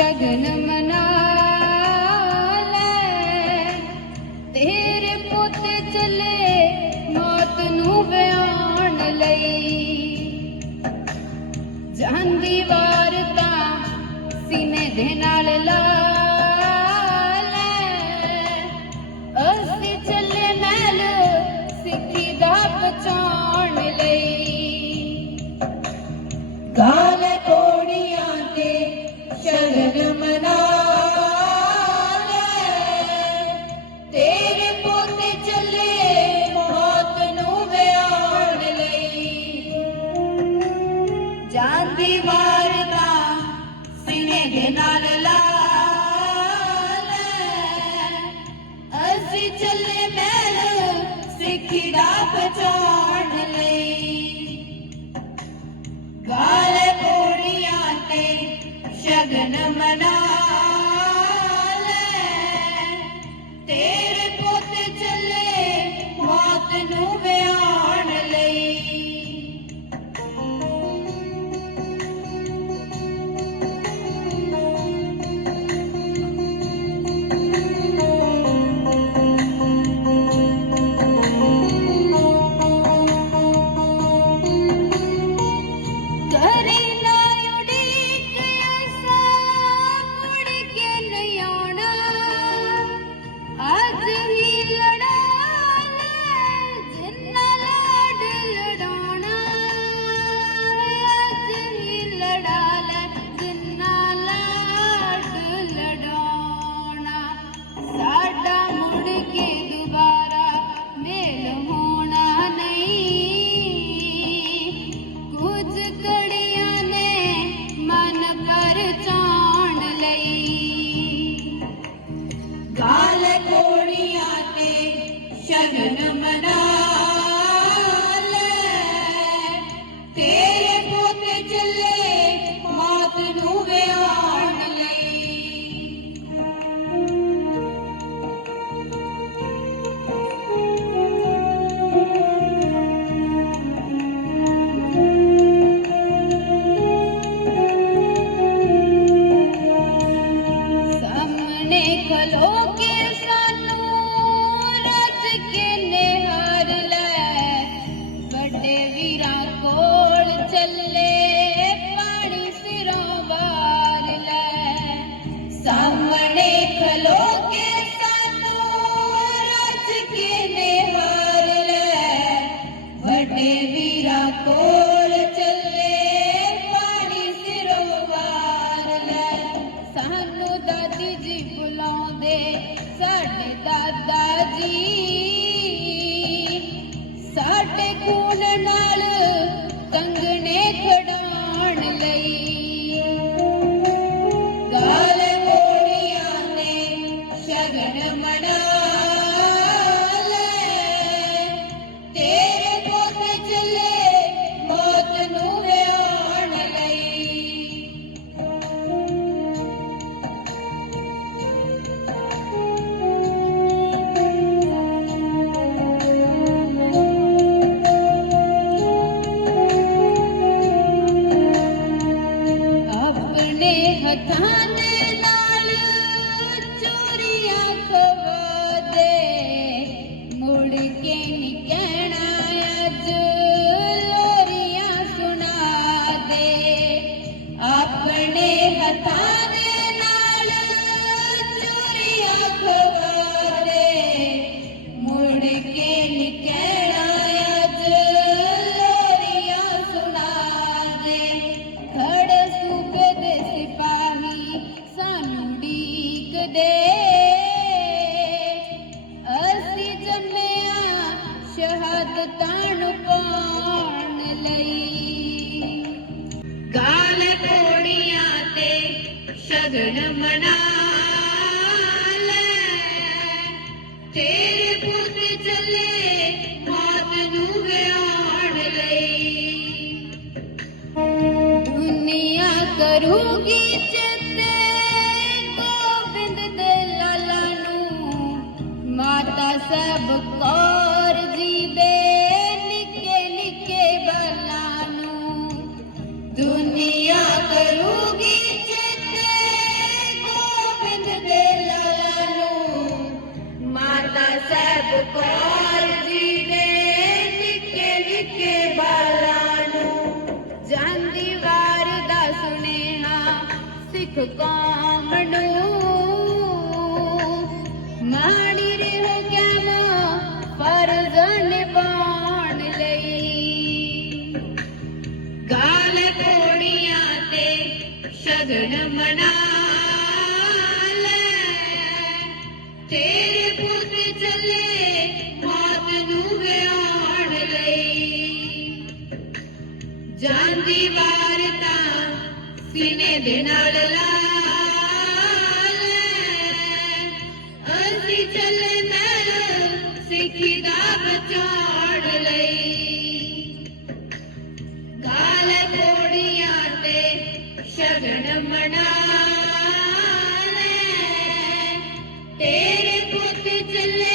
ਸ਼ਗਨ ਮਨਾ ਲੈ। ਤੇਰੇ ਪੁੱਤ ਚਲੇ ਮੌਤ ਨੂੰ ਵਿਆਣ ਲਈ। ਜਾਂਦੀ ਵਾਰ ਤਾਂ ਸੀਨੇ ਦੇ ਨਾਲ ਲਾ ਲੈ। ਅਸੀਂ ਚੱਲੇ ਮਹਿਲ ਸਿੱਖੀ ਦਾ ਬਚਾਉਣ ਲਈ। ਗਾਲ ਸੀਨੇ ਨਾਲ ਲਾ ਲੈ ਅਸੀਂ ਚੱਲੇ ਮਹਿਲ ਸਿੱਖੀ ਦਾ ਬਚਾਉਣ ਲਈ। ਗਾਲ ਕੋੜੀਆਂ ਤੇ ਸ਼ਗਨ ਮਨਾ ਲੈ ਤੇਰੇ ਪੁੱਤ ਚੱਲੇ ਮੌਤ ਨੂੰ ਵਿਆਹ ਸ਼ਗਨ ਕੋਲ ਚੱਲੇ ਪਾਣੀ ਸਿਰੋਂ ਵਾਰ ਲੈ। ਸਾਹਮਣੇ ਖਲੋ ਕੇ ਸਾਨੂੰ ਰੱਜ ਕੇ ਨਿਹਾਰ ਲੈ। ਵੱਡੇ ਵੀਰਾਂ ਕੋਲ ਚੱਲੇ ਪਾਣੀ ਸਿਰੋਂ ਵਾਰ ਲੈ। ਸਾਨੂੰ ਦਾਦੀ ਜੀ ਬੁਲਾਉਂਦੇ, ਸਾਡੇ ਦਾਦਾ ਜੀ। ਸਾਡੇ ਕੋਲ ਨਾਲ ਸ਼ਗਨ ਮਨਾ ਲੈ। ਤੇਰੇ ਪੁੱਤ ਚੱਲੇ, ਮੌਤ ਨੂੰ ਵਿਆਣ ਲਈ। ਦੁਨੀਆ ਕਰੂਗੀ ਚੇਤੇ ਗੋਬਿੰਦ ਦੇ ਲਾਲਾ ਨੂੰ। ਮਾਤਾ ਸਭ ਕੌਰ ਸਿੱਖ ਕੌਮ ਨੂੰ ਮਾੜੀ ਰਹੋ ਕਿਆ ਫਰਜ਼ ਨਿਭਾਉਣ ਲਈ ਗਾਲ ਕੋੜੀਆਂ ਤੇ ਸ਼ਗਨ ਦੇ ਨਾਲ ਲਾਲ ਅਸੀਂ ਚੱਲਣਾ ਸਿੱਖ ਦਾ ਬਚਾਉਣ ਲਈ ਗਾਲ ਕੋੜੀਆਂ ਤੇ ਸ਼ਗਨ ਮਨਾ ਤੇਰੇ ਪੁੱਤ ਚੱਲੇ